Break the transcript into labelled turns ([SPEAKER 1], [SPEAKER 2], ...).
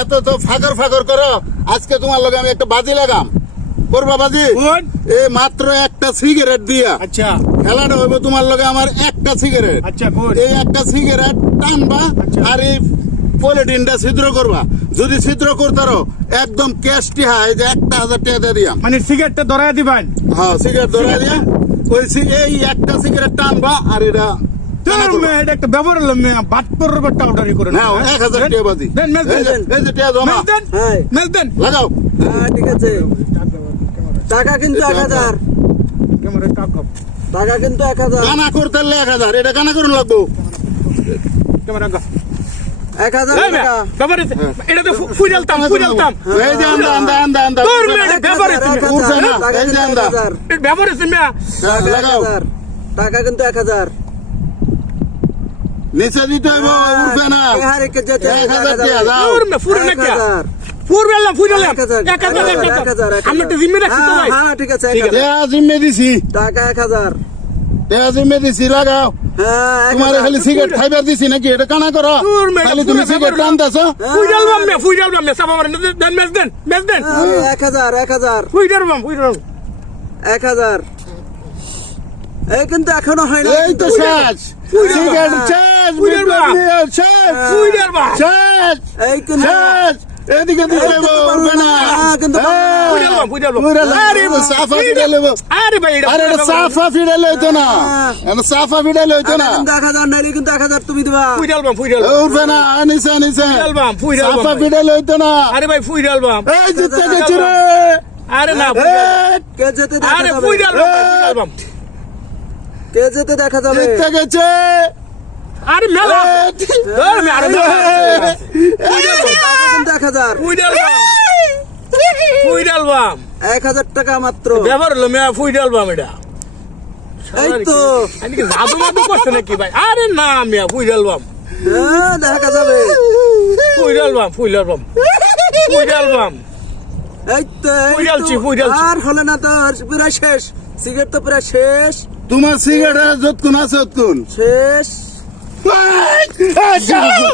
[SPEAKER 1] এত তো ফাগর ফাগর করো। আজকে তোমার লগে আমি একটা বাজি লাগাম। করবা বাজি? এই মাত্র একটা সিগারেট দিয়া।
[SPEAKER 2] আচ্ছা।
[SPEAKER 1] খেলাটা হইব তোমার লগে আমার একটা সিগারেট।
[SPEAKER 2] আচ্ছা
[SPEAKER 1] এই একটা সিগারেট টানবা
[SPEAKER 2] আচ্ছা।
[SPEAKER 1] আর এই পলিটিনটা ছিদ্র করবা। যদি ছিদ্র করতারো একদম ক্যাশ টিহা এই যে একটা হাজার টাকা দিয়ে দিয়াম।
[SPEAKER 2] মানে সিগারেটটা ধরাই দিবেন?
[SPEAKER 1] হ্যাঁ সিগারেট ধরাই দিয়া। ওই এই একটা সিগারেট টানবা আর। এটা
[SPEAKER 2] একটা ব্যবহার হলো বাট পরের বাটটা অর্ডারই করে
[SPEAKER 1] এক হাজার টাকা বাজি।
[SPEAKER 2] দেন মেল দেন।
[SPEAKER 1] এই যে টাকা জমা।
[SPEAKER 2] মেল দেন
[SPEAKER 3] হ্যাঁ।
[SPEAKER 2] মেল দেন।
[SPEAKER 1] লাগাও।
[SPEAKER 3] হ্যাঁ ঠিক আছে। কিন্তু
[SPEAKER 2] ক্যামেরা কাপ কাপ
[SPEAKER 3] কিন্তু
[SPEAKER 1] কানা করতে এটা কানা করুন লাগবো।
[SPEAKER 2] ক্যামেরা কাপ
[SPEAKER 1] না।
[SPEAKER 2] মেয়ে-
[SPEAKER 3] টাকা কিন্তু এক হাজার,
[SPEAKER 2] ব্যবহার আছে মিয়া
[SPEAKER 1] হ্যাঁ,
[SPEAKER 3] টাকা এক
[SPEAKER 1] লাগাও
[SPEAKER 3] হাজার টাকা কিন্তু এক হাজার
[SPEAKER 1] নিচে দিতে হইব উঠবে না। এক হাজার টাকা দাও।
[SPEAKER 2] না
[SPEAKER 3] এক
[SPEAKER 2] কে
[SPEAKER 3] এক
[SPEAKER 2] এক হাজার এক
[SPEAKER 3] এক হাজার
[SPEAKER 2] আমি একটা জিম্মে রাখছি তো
[SPEAKER 3] হ্যাঁ,
[SPEAKER 2] ভাই।
[SPEAKER 3] হ্যাঁ ঠিক আছে
[SPEAKER 2] ঠিক আছে।
[SPEAKER 1] জিম্মে দিছি।
[SPEAKER 3] টাকা এক হাজার।
[SPEAKER 1] দেয়া জিম্মে দিছি লাগাও।
[SPEAKER 3] হ্যাঁ
[SPEAKER 1] তোমার খালি সিগারেট খাইবার দিছি নাকি? এটা কানা করো।
[SPEAKER 2] তোর
[SPEAKER 1] খালি তুমি সিগারেট
[SPEAKER 2] সাবা মারে। দেন মেজ দেন ফুইডাল
[SPEAKER 3] এই কিন্তু এখনও হয় না
[SPEAKER 1] এই তো শেষ। সিগারেট শেষ
[SPEAKER 2] ফুইডাল বা।
[SPEAKER 1] বিদ্যুৎ শেষ
[SPEAKER 2] ফুইডালবাম
[SPEAKER 1] শেষ
[SPEAKER 3] এই কিন্তু
[SPEAKER 1] শেষ এদিকে দিতে হইব না
[SPEAKER 3] হ্যাঁ, কিন্তু
[SPEAKER 1] হ্যাঁ।
[SPEAKER 2] আরে
[SPEAKER 1] সাফা
[SPEAKER 2] আরে ভাই
[SPEAKER 1] আরে সাফা ফিডাল হইতো না এটা সাফা ফিডাল হইতো না
[SPEAKER 3] টাকা কিন্তু এক হাজার নাইলে কিন্তু এক হাজার তুমি দিবা
[SPEAKER 2] ফুইডালবাম
[SPEAKER 1] এ,
[SPEAKER 2] ফুইডালবাম
[SPEAKER 1] উঠবে না নিচে নিচে
[SPEAKER 2] ফুইডালবাম ফুইডালবাম
[SPEAKER 1] সাফা ফিডাল হইতো না
[SPEAKER 2] আরে ভাই ফুইডালবাম
[SPEAKER 1] এই জিততে গেছি রে
[SPEAKER 2] আরে না
[SPEAKER 3] কে যেতে দেখা যাবে
[SPEAKER 2] ফুইডালবাম ফুইডালবাম
[SPEAKER 3] কে যেতে দেখা যাবে
[SPEAKER 1] জিততে গেছে
[SPEAKER 2] আরে মেলা ধর মে আরে
[SPEAKER 3] টাকা কিন্তু এক হাজার এক টাকা মাত্র
[SPEAKER 2] ব্যবহার হলো মেয়া এটা
[SPEAKER 3] এই তো
[SPEAKER 2] আমি কি জাদু মাদু করছে নাকি ভাই আরে না মেয়া ফুইডালবাম
[SPEAKER 3] দেখা যাবে
[SPEAKER 2] ফুইডালবাম ফুইডালবাম ফুইডালবাম
[SPEAKER 3] এই তো এই তো।
[SPEAKER 2] ফুইডালছি, ফুইডালছি।
[SPEAKER 3] আর হলে না তো প্রায় শেষ সিগারেট তো প্রায় শেষ
[SPEAKER 1] তোমার সিগারেট যতক্ষণ আছে ততক্ষণ
[SPEAKER 3] শেষ
[SPEAKER 1] এই, এই,